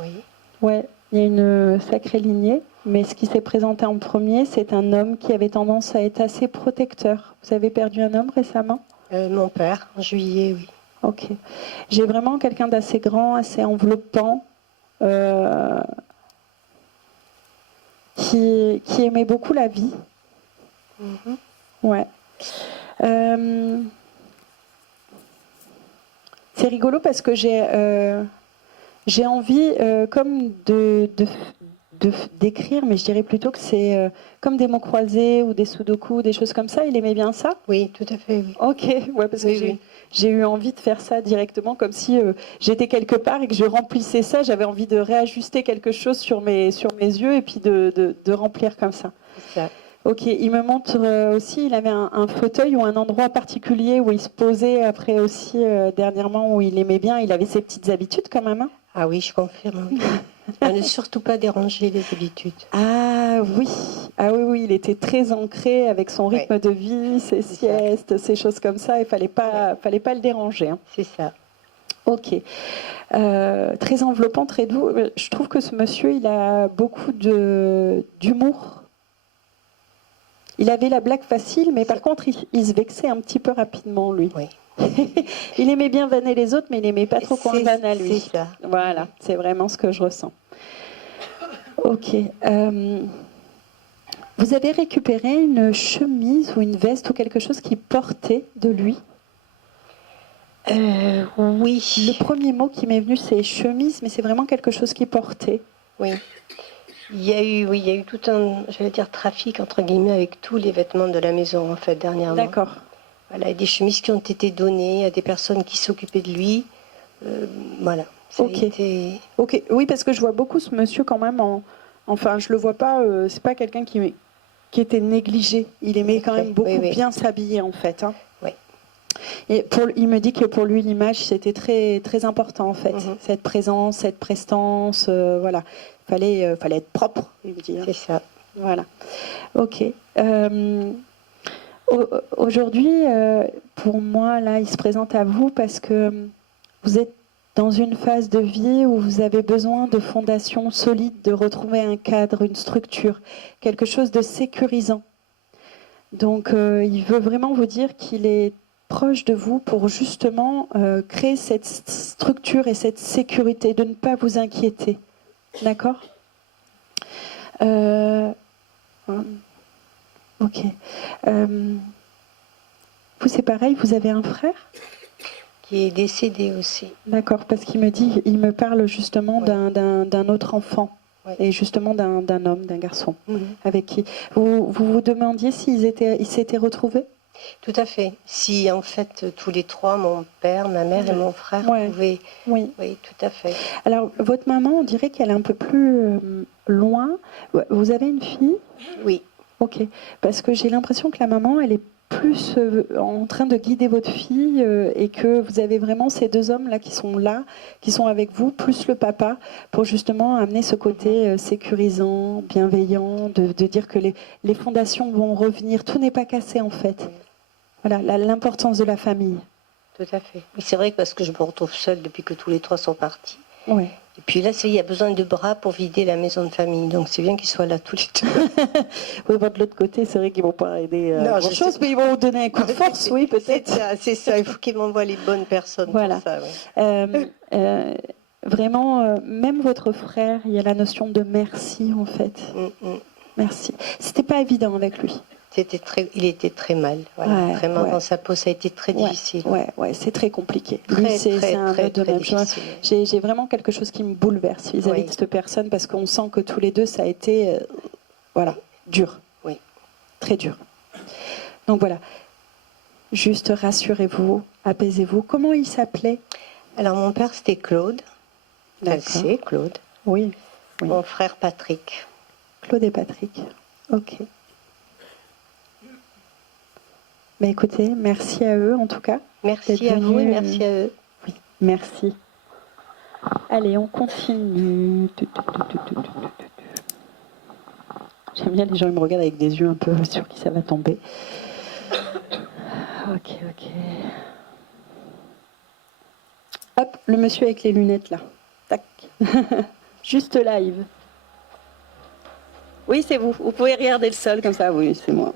Oui. Ouais, il y a une sacrée lignée, mais ce qui s'est présenté en premier, c'est un homme qui avait tendance à être assez protecteur. Vous avez perdu un homme récemment? Mon père, en juillet, oui. Ok. J'ai vraiment quelqu'un d'assez grand, assez enveloppant, euh, qui aimait beaucoup la vie. Mhm. Ouais. Euh, c'est rigolo parce que j'ai envie comme d'écrire, mais je dirais plutôt que c'est comme des mots croisés ou des sudoku, des choses comme ça. Il aimait bien ça? Oui, tout à fait, oui. Ok, ouais, parce que Oui, oui. j'ai eu envie de faire ça directement, comme si j'étais quelque part et que je remplissais ça. J'avais envie de réajuster quelque chose sur mes yeux et puis de remplir comme ça. C'est ça. Ok, il me montre aussi, il avait un fauteuil ou un endroit particulier où il se posait après aussi, dernièrement, où il aimait bien. Il avait ses petites habitudes quand même, hein. Ah oui, je confirme. Oui. À ne surtout pas déranger les habitudes. Ah oui, ah oui, oui, il était très ancré avec son rythme Ouais, de vie, ses c'est ça. siestes, ces choses comme ça. Il fallait pas le déranger, hein. C'est ça. Ok. Très enveloppant, très doux. Je trouve que ce monsieur, il a beaucoup d'humour. Il avait la blague facile, mais par contre, il se vexait un petit peu rapidement, lui. Oui. Il aimait bien vanner les autres, mais il n'aimait pas trop qu'on le vanne à C'est lui. ça. Voilà, c'est vraiment ce que je ressens. Ok. Vous avez récupéré une chemise ou une veste ou quelque chose qui portait de lui? Oui. Le premier mot qui m'est venu, c'est chemise, mais c'est vraiment quelque chose qui portait. Oui. Il y a eu tout un, j'allais dire, trafic, entre guillemets, avec tous les vêtements de la maison, en fait, dernièrement. D'accord. Voilà, des chemises qui ont été données à des personnes qui s'occupaient de lui. Voilà. Ça a Ok. été... Ok. Oui, parce que je vois beaucoup ce monsieur quand même enfin, je le vois pas. C'est pas quelqu'un qui était négligé. Il aimait quand même beaucoup Oui. bien s'habiller en fait, hein. Oui. Et il me dit que pour lui l'image c'était très très important en fait. Mhm. Cette présence, cette prestance, voilà. Fallait être propre, il me dit, hein. C'est ça. Voilà. Ok. Aujourd'hui, pour moi, là, il se présente à vous parce que vous êtes dans une phase de vie où vous avez besoin de fondations solides, de retrouver un cadre, une structure, quelque chose de sécurisant. Donc, il veut vraiment vous dire qu'il est proche de vous pour justement créer cette structure et cette sécurité, de ne pas vous inquiéter. D'accord? Ok. Vous, c'est pareil, vous avez un frère? Qui est décédé aussi. D'accord, parce qu'il me parle justement Oui. d'un autre enfant, Oui. et justement d'un homme, d'un garçon, Mhm. avec qui vous demandiez ils s'étaient retrouvés? Tout à fait. Si en fait tous les trois, mon père, ma mère et mon frère Ouais. pouvaient... Oui. Oui, tout à fait. Alors, votre maman, on dirait qu'elle est un peu plus loin. Vous avez une fille? Oui. Ok, parce que j'ai l'impression que la maman, elle est plus en train de guider votre fille et que vous avez vraiment ces deux hommes là, qui sont avec vous, plus le papa, pour justement amener ce côté sécurisant, bienveillant, de dire que les fondations vont revenir, tout n'est pas cassé en fait. Oui. Voilà, l'importance de la famille. Tout à fait. Oui, c'est vrai que parce que je me retrouve seule depuis que tous les trois sont partis. Ouais. Et puis là, il y a besoin de bras pour vider la maison de famille. Donc c'est bien qu'ils soient là tous les deux. Oui, bon, de l'autre côté, c'est vrai qu'ils vont pas aider Non, je grand-chose, sais. mais ils vont vous donner un coup de force, oui, peut-être. C'est ça. Il faut qu'ils m'envoient les bonnes personnes Voilà. pour ça. Oui. Vraiment, même votre frère, il y a la notion de merci en fait. Merci. C'était pas évident avec lui. Il était très mal, voilà, très mal dans sa peau. Ça a été très difficile. Ouais, c'est très compliqué. Lui, c'est un autre domaine. J'ai vraiment quelque chose qui me bouleverse vis-à-vis de cette personne parce qu'on sent que tous les deux, ça a été, dur. Oui. Très dur. Donc voilà. Juste rassurez-vous, apaisez-vous. Comment il s'appelait? Alors mon père, c'était Claude. C'est Claude. Oui. Mon frère, Patrick. Claude et Patrick. Ok. Mais écoutez, merci à eux en tout cas. Merci à vous et merci à eux. Oui, merci. Allez, on continue. J'aime bien les gens, ils me regardent avec des yeux un peu sur qui ça va tomber. Ok. Hop, le monsieur avec les lunettes là. Tac. Juste live. Oui, c'est vous. Vous pouvez regarder le sol comme ça. Oui, c'est moi.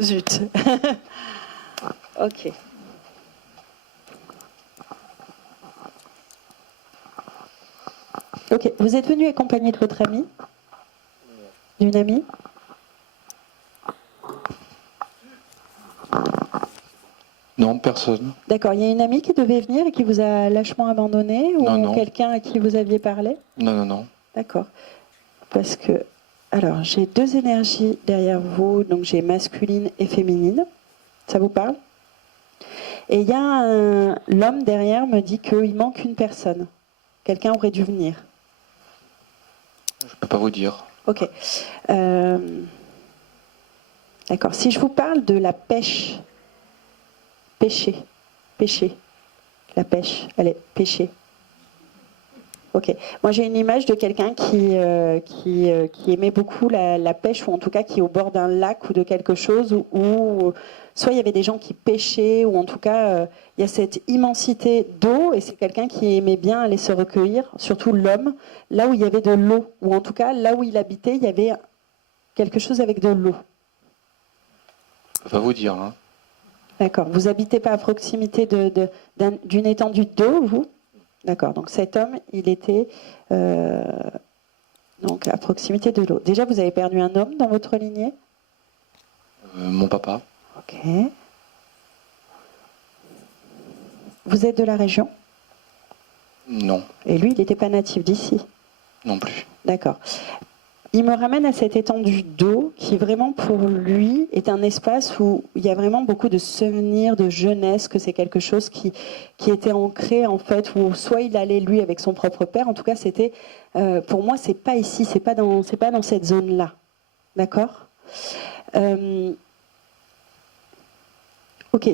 Zut. Ok. Ok. Vous êtes venu accompagné de votre ami? D'une amie? Non, personne. D'accord. Il y a une amie qui devait venir et qui vous a lâchement abandonné, ou Non. quelqu'un à qui vous aviez parlé? Non. D'accord. Parce que, alors, j'ai deux énergies derrière vous, donc j'ai masculine et féminine. Ça vous parle? Et il y a l'homme derrière me dit qu'il manque une personne. Quelqu'un aurait dû venir. Je peux pas vous dire. Ok. D'accord. Si je vous parle de la pêche, pêcher, la pêche, elle est pêcher. Ok. Moi, j'ai une image de quelqu'un qui aimait beaucoup la pêche, ou en tout cas qui est au bord d'un lac ou de quelque chose où soit il y avait des gens qui pêchaient, ou en tout cas, il y a cette immensité d'eau, et c'est quelqu'un qui aimait bien aller se recueillir, surtout l'homme, là où il y avait de l'eau, ou en tout cas, là où il habitait, il y avait quelque chose avec de l'eau. Je peux pas vous dire. Hein. D'accord. Vous habitez pas à proximité d'une étendue d'eau, vous? D'accord. Donc cet homme, il était donc à proximité de l'eau. Déjà, vous avez perdu un homme dans votre lignée? Mon papa. Ok. Vous êtes de la région? Non. Et lui, il n'était pas natif d'ici? Non plus. D'accord. Il me ramène à cette étendue d'eau qui vraiment pour lui est un espace où il y a vraiment beaucoup de souvenirs de jeunesse, que c'est quelque chose qui était ancré en fait, où soit il allait lui avec son propre père, en tout cas c'était, pour moi c'est pas ici, c'est pas dans cette zone-là. D'accord? Ok,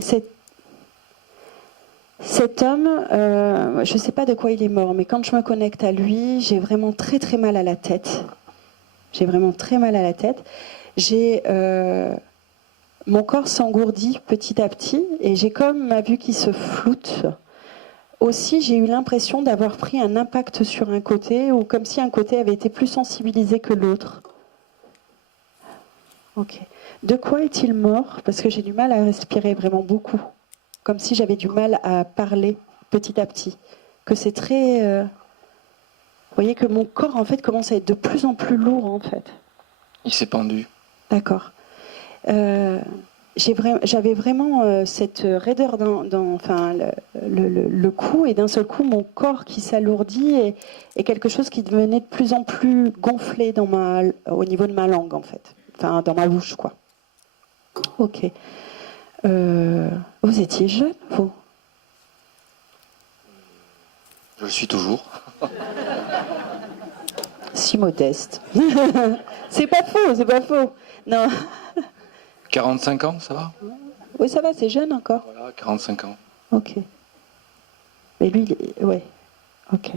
cet homme, je ne sais pas de quoi il est mort, mais quand je me connecte à lui, j'ai vraiment très très mal à la tête. J'ai vraiment très mal à la tête. Mon corps s'engourdit petit à petit et j'ai comme ma vue qui se floute. Aussi, j'ai eu l'impression d'avoir pris un impact sur un côté, ou comme si un côté avait été plus sensibilisé que l'autre. Ok. De quoi est-il mort? Parce que j'ai du mal à respirer vraiment beaucoup. Comme si j'avais du mal à parler petit à petit. Que c'est très... Vous voyez que mon corps en fait commence à être de plus en plus lourd en fait. Il s'est pendu. D'accord. J'avais vraiment cette raideur dans le cou, et d'un seul coup, mon corps qui s'alourdit, et quelque chose qui devenait de plus en plus gonflé au niveau de ma langue, en fait. Enfin, dans ma bouche, quoi. Ok. Vous étiez jeune, vous? Je le suis toujours. Si modeste. C'est pas faux. Non. 45 ans, ça va? Oui, ça va, c'est jeune encore. Voilà, 45 ans. Ok. Mais lui, ouais. Ok.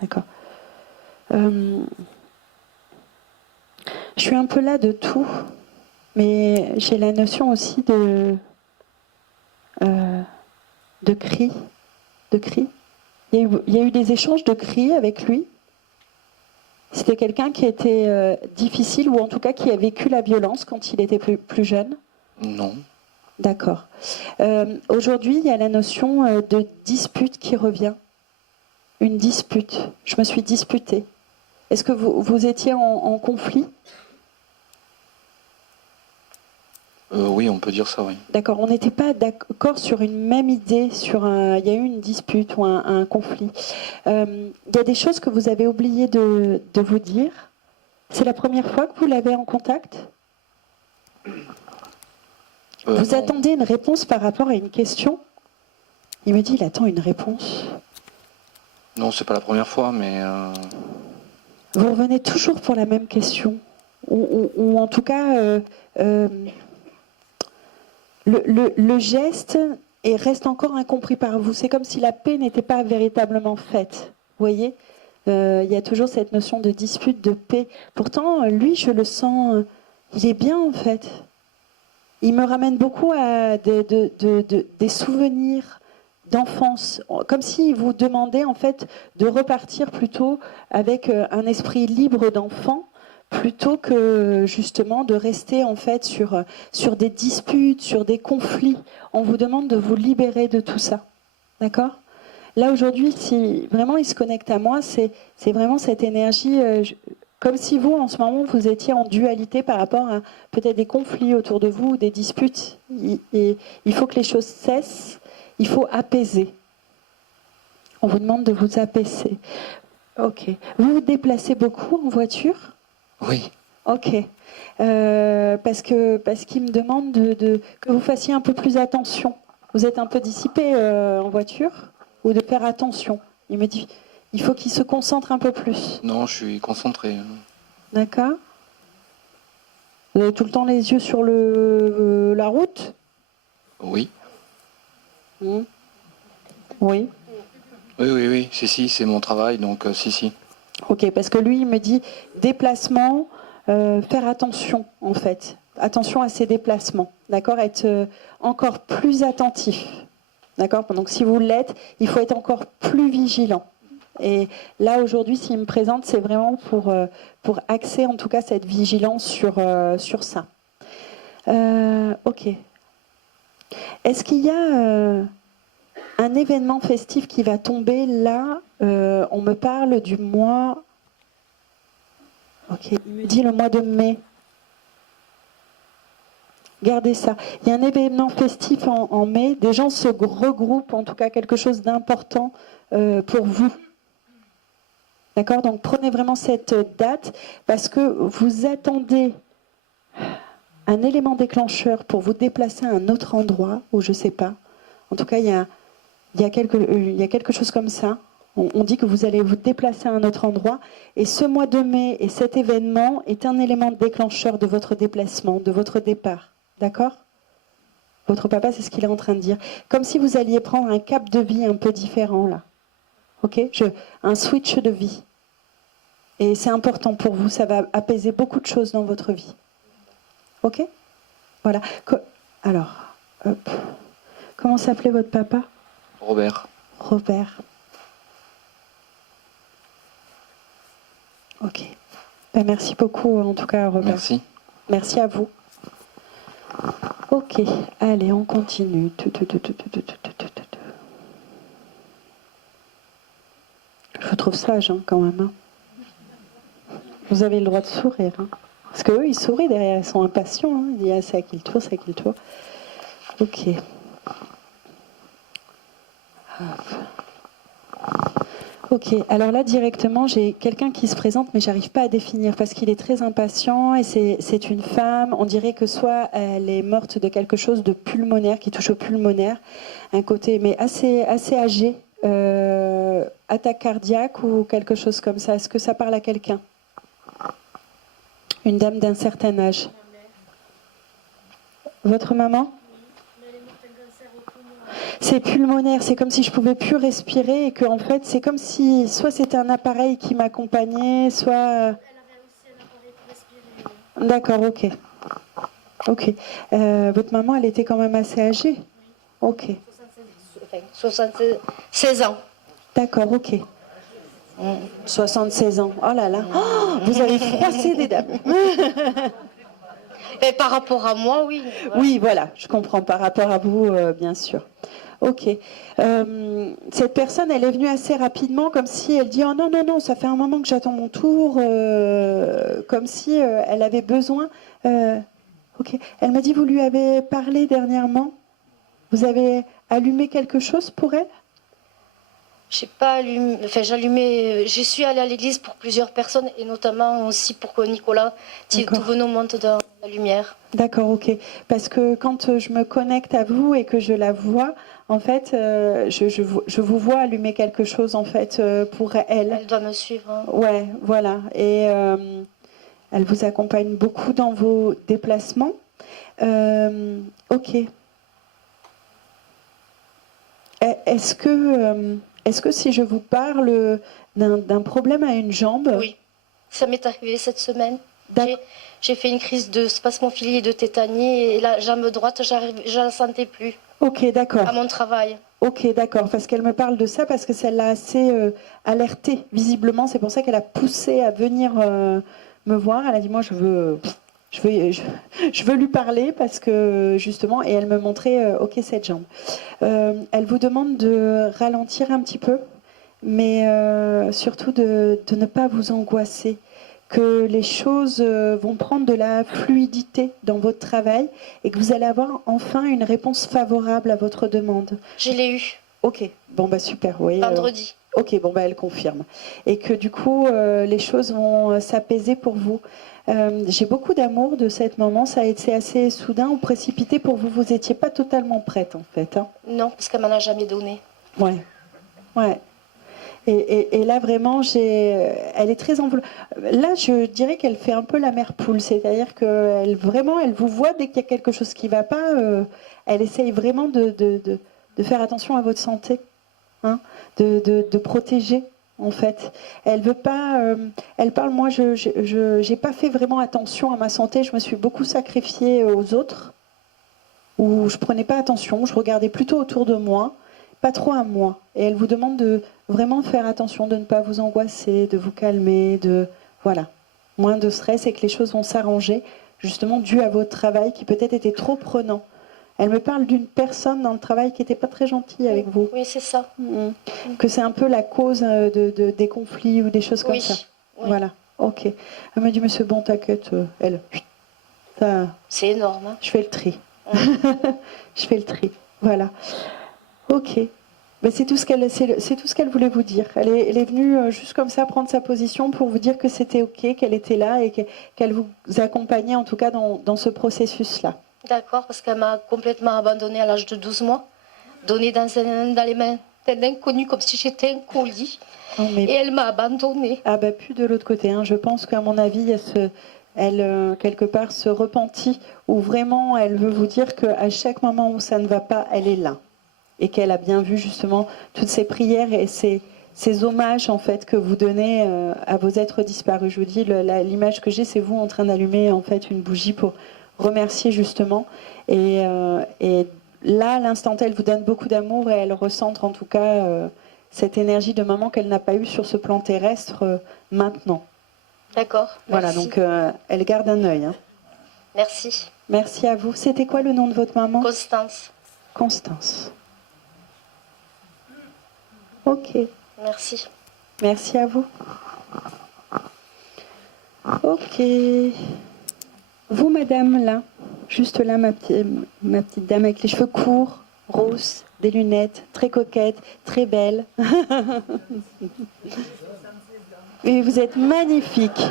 D'accord. Je suis un peu là de tout, mais j'ai la notion aussi de cris. De cris. Il y a eu des échanges de cris avec lui. C'était quelqu'un qui était difficile, ou en tout cas qui a vécu la violence quand il était plus jeune? Non. D'accord. Aujourd'hui, il y a la notion de dispute qui revient. Une dispute. Je me suis disputée. Est-ce que vous étiez en conflit? Oui, on peut dire ça, oui. D'accord. On n'était pas d'accord sur une même idée, il y a eu une dispute ou un conflit. Il y a des choses que vous avez oublié de vous dire. C'est la première fois que vous l'avez en contact? Vous Non. attendez une réponse par rapport à une question? Il me dit, il attend une réponse. Non, c'est pas la première fois, mais... Vous revenez toujours pour la même question, ou en tout cas, le geste reste encore incompris par vous. C'est comme si la paix n'était pas véritablement faite. Vous voyez, il y a toujours cette notion de dispute, de paix. Pourtant, lui, je le sens, il est bien en fait. Il me ramène beaucoup à des souvenirs d'enfance, comme s'il vous demandait en fait de repartir plutôt avec un esprit libre d'enfant, plutôt que justement de rester en fait sur des disputes, sur des conflits. On vous demande de vous libérer de tout ça. D'accord ? Là aujourd'hui, si vraiment il se connecte à moi, c'est vraiment cette énergie, comme si vous, en ce moment, vous étiez en dualité par rapport à peut-être des conflits autour de vous, des disputes. Et il faut que les choses cessent, il faut apaiser. On vous demande de vous apaiser. Ok. Vous vous déplacez beaucoup en voiture ? Oui. Ok. Parce qu'il me demande que vous fassiez un peu plus attention. Vous êtes un peu dissipé en voiture ? Ou de faire attention. Il me dit, il faut qu'il se concentre un peu plus. Non, je suis concentré. D'accord ? Vous avez tout le temps les yeux sur la route ? Oui. Oui. Oui, oui, oui. Si, c'est mon travail, donc si. Ok, parce que lui, il me dit, déplacement, faire attention, en fait. Attention à ses déplacements. D'accord ? Être encore plus attentif. D'accord ? Donc si vous l'êtes, il faut être encore plus vigilant. Et là, aujourd'hui, s'il me présente, c'est vraiment pour axer en tout cas cette vigilance sur ça. Ok. Est-ce qu'il y a un événement festif qui va tomber là? On me parle du mois... Ok, il me dit le mois de mai. Gardez ça. Il y a un événement festif en mai. Des gens se regroupent, en tout cas quelque chose d'important pour vous. D'accord ? Donc prenez vraiment cette date parce que vous attendez un élément déclencheur pour vous déplacer à un autre endroit où je ne sais pas. En tout cas, il y a quelque chose comme ça. On dit que vous allez vous déplacer à un autre endroit. Et ce mois de mai et cet événement est un élément déclencheur de votre déplacement, de votre départ. D'accord ? Votre papa, c'est ce qu'il est en train de dire. Comme si vous alliez prendre un cap de vie un peu différent là. Ok ? Un switch de vie. Et c'est important pour vous, ça va apaiser beaucoup de choses dans votre vie. Ok ? Voilà. Alors, hop. Comment s'appelait votre papa ? Robert. Robert. Ok. Ben, merci beaucoup en tout cas, Robert. Merci. Merci à vous. Ok, allez, on continue. Je vous trouve sage quand même. Hein. Vous avez le droit de sourire. Hein. Parce qu'eux, ils sourient derrière, ils sont impatients. Hein. Ils disent, ah, c'est à qui le tour, c'est à qui le tour. Ok. Ok, alors là directement, j'ai quelqu'un qui se présente, mais j'arrive pas à définir parce qu'il est très impatient et c'est une femme. On dirait que soit elle est morte de quelque chose de pulmonaire, qui touche au pulmonaire, un côté, mais assez âgé, attaque cardiaque ou quelque chose comme ça. Est-ce que ça parle à quelqu'un ? Une dame d'un certain âge. Votre maman ? C'est pulmonaire, c'est comme si je pouvais plus respirer et que en fait c'est comme si soit c'était un appareil qui m'accompagnait, soit. Elle avait aussi un appareil pour respirer. D'accord, ok. Ok. Votre maman, elle était quand même assez âgée. Ok. 76 ans. D'accord, ok. 76 ans. Oh là là. Oh, vous avez froissé des dames. Et par rapport à moi, oui. Oui, voilà, je comprends par rapport à vous, bien sûr. Ok. Cette personne, elle est venue assez rapidement, comme si elle dit « Oh non, non, non, ça fait un moment que j'attends mon tour. Comme si elle avait besoin. Ok. Elle m'a dit « Vous lui avez parlé dernièrement ? Vous avez allumé quelque chose pour elle ? J'ai pas allumé, enfin j'allumais, je suis allée à l'église pour plusieurs personnes et notamment aussi pour que Nicolas, tout nous monte dans la lumière. D'accord, ok. Parce que quand je me connecte à vous et que je la vois, en fait, je vous vois allumer quelque chose en fait pour elle. Elle doit me suivre. Hein. Ouais, voilà. Et elle vous accompagne beaucoup dans vos déplacements. Ok. Est-ce que si je vous parle d'un problème à une jambe... Oui, ça m'est arrivé cette semaine. D'accord. J'ai fait une crise de spasmophilie et de tétanie et la jambe droite, je la sentais plus. Ok, d'accord. à mon travail. Ok, d'accord. Parce qu'elle me parle de ça parce que ça l'a assez alertée, visiblement. C'est pour ça qu'elle a poussé à venir me voir. Elle a dit, moi, je veux lui parler parce que, justement, et elle me montrait, ok, cette jambe. Elle vous demande de ralentir un petit peu, mais surtout de ne pas vous angoisser, que les choses vont prendre de la fluidité dans votre travail et que vous allez avoir enfin une réponse favorable à votre demande. Je l'ai eu Ok, bon bah super, oui. vendredi. Ok, bon bah elle confirme. Et que du coup, les choses vont s'apaiser pour vous. J'ai beaucoup d'amour de cet moment, ça a été assez soudain ou précipité pour vous, vous n'étiez pas totalement prête en fait. Hein. Non, parce qu'elle m'en a jamais donné. Ouais, ouais. Et là, vraiment, elle est très enveloppée. Là, je dirais qu'elle fait un peu la mère poule, c'est-à-dire qu'elle vraiment, elle vous voit dès qu'il y a quelque chose qui ne va pas. Elle essaye vraiment de faire attention à votre santé, hein, de protéger, en fait. Elle veut pas. Elle parle, moi, je n'ai pas fait vraiment attention à ma santé. Je me suis beaucoup sacrifiée aux autres, où je prenais pas attention. Je regardais plutôt autour de moi. Pas trop à moi. Et elle vous demande de vraiment faire attention, de ne pas vous angoisser, de vous calmer, de voilà, moins de stress et que les choses vont s'arranger, justement dû à votre travail qui peut-être était trop prenant. Elle me parle d'une personne dans le travail qui n'était pas très gentille avec vous. Oui, c'est ça. Que c'est un peu la cause des conflits ou des choses comme ça. Oui. Voilà, ok. Elle me dit, mais c'est bon, t'inquiète, elle. Ça, c'est énorme. Hein. je fais le tri. Je fais le tri. Voilà. Ok. Ben, c'est tout ce qu'elle voulait vous dire. Elle est venue juste comme ça prendre sa position pour vous dire que c'était ok, qu'elle était là et qu'elle vous accompagnait en tout cas dans ce processus-là. D'accord, parce qu'elle m'a complètement abandonnée à l'âge de 12 mois, donnée dans les mains d'un inconnu comme si j'étais un colis. Non, mais... Et elle m'a abandonnée. Ah ben plus de l'autre côté. Hein. Je pense qu'à mon avis, elle quelque part se repentit ou vraiment elle veut vous dire qu'à chaque moment où ça ne va pas, elle est là. Et qu'elle a bien vu justement toutes ces prières et ces hommages en fait que vous donnez à vos êtres disparus. Je vous dis, l'image que j'ai, c'est vous en train d'allumer en fait une bougie pour remercier justement. Et là, à l'instant T, elle vous donne beaucoup d'amour et elle recentre en tout cas cette énergie de maman qu'elle n'a pas eue sur ce plan terrestre maintenant. D'accord. Voilà, merci. donc elle garde un œil. Hein. Merci. Merci à vous. C'était quoi le nom de votre maman? Constance. Constance. Ok. Merci. Merci à vous. Ok. Vous, madame, là, juste là, ma petite dame avec les cheveux courts, roses, des lunettes, très coquette, très belle. Et vous êtes magnifique.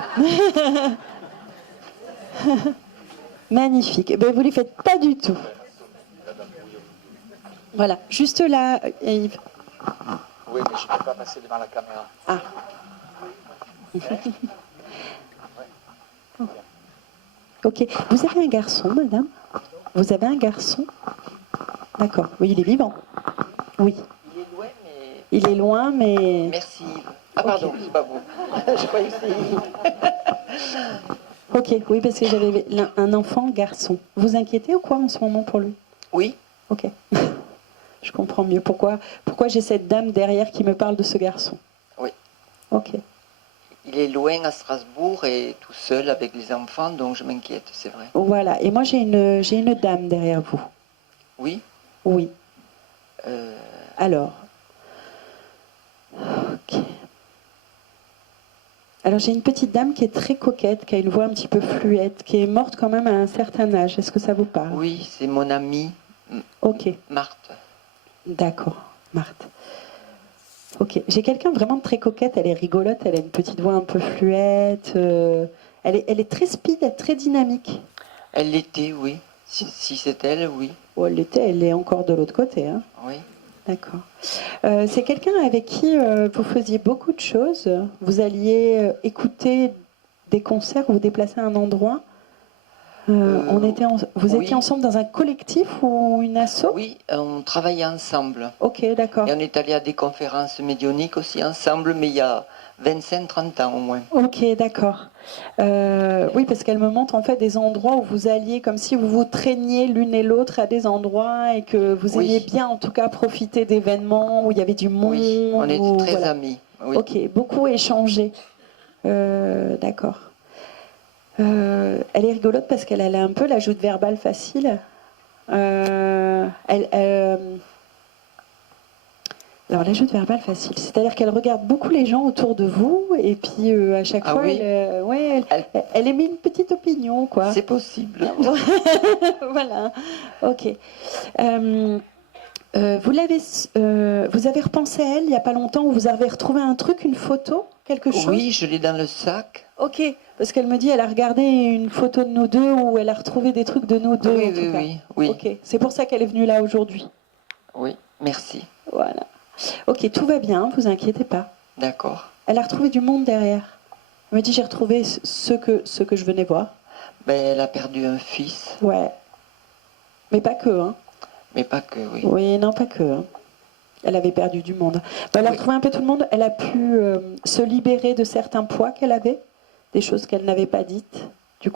Magnifique. Eh bien, vous ne les faites pas du tout. Voilà, juste là, Yves. Oui, mais je ne peux pas passer devant la caméra. Ah. Ok. Vous avez un garçon, madame? Vous avez un garçon? D'accord. Oui, il est vivant. Oui. Il est loin, mais... Il est loin, mais... Merci. Ah pardon, Ok. c'est pas vous. Je croyais que c'était... Ok, oui, parce que j'avais un enfant garçon. Vous inquiétez ou quoi en ce moment pour lui? Oui. Ok. Je comprends mieux. Pourquoi j'ai cette dame derrière qui me parle de ce garçon? Oui. Ok. Il est loin à Strasbourg et tout seul avec les enfants, donc je m'inquiète, c'est vrai. Voilà. Et moi, j'ai une dame derrière vous. Oui. Oui. Alors. Ok. Alors, j'ai une petite dame qui est très coquette, qui a une voix un petit peu fluette, qui est morte quand même à un certain âge. Est-ce que ça vous parle? Oui, c'est mon amie Ok. Marthe. D'accord, Marthe. Ok. J'ai quelqu'un vraiment de très coquette. Elle est rigolote. Elle a une petite voix un peu fluette. Elle est très speed, très dynamique. Elle l'était, oui. Si c'est elle, oui. Oh, elle l'était. Elle est encore de l'autre côté. Hein. Oui. D'accord. C'est quelqu'un avec qui vous faisiez beaucoup de choses. Vous alliez écouter des concerts, vous déplacer à un endroit. Vous étiez ensemble dans un collectif ou une asso? Oui, on travaillait ensemble. Ok, d'accord. Et on est allé à des conférences médioniques aussi ensemble, mais il y a 25-30 ans au moins. Ok, d'accord. Oui, parce qu'elle me montre en fait des endroits où vous alliez comme si vous vous traîniez l'une et l'autre à des endroits et que vous Oui. ayez bien en tout cas profité d'événements où il y avait du monde. Oui, on était où- très voilà. amis. Oui. Ok, beaucoup échangé. D'accord. Elle est rigolote parce qu'elle a un peu la joute verbale facile. Alors la joute verbale facile, c'est-à-dire qu'elle regarde beaucoup les gens autour de vous et puis à chaque Ah fois, oui. elle émet une petite opinion, quoi. C'est possible. Voilà. Ok. Vous avez repensé à elle il n'y a pas longtemps où vous avez retrouvé un truc, une photo, quelque chose? Oui, je l'ai dans le sac. Ok, parce qu'elle me dit elle a regardé une photo de nous deux où elle a retrouvé des trucs de nous deux. Oui, en tout oui, cas. oui, oui. Ok, c'est pour ça qu'elle est venue là aujourd'hui. Oui, merci. Voilà. Ok, tout va bien, vous inquiétez pas. D'accord. Elle a retrouvé du monde derrière. Elle me dit j'ai retrouvé ce que je venais voir. Ben, elle a perdu un fils, Ouais. Mais pas que, hein. mais pas que, oui. Oui, non, pas que. Hein. Elle avait perdu du monde. Ben, elle a Oui. retrouvé un peu tout le monde. Elle a pu se libérer de certains poids qu'elle avait, des choses qu'elle n'avait pas dites.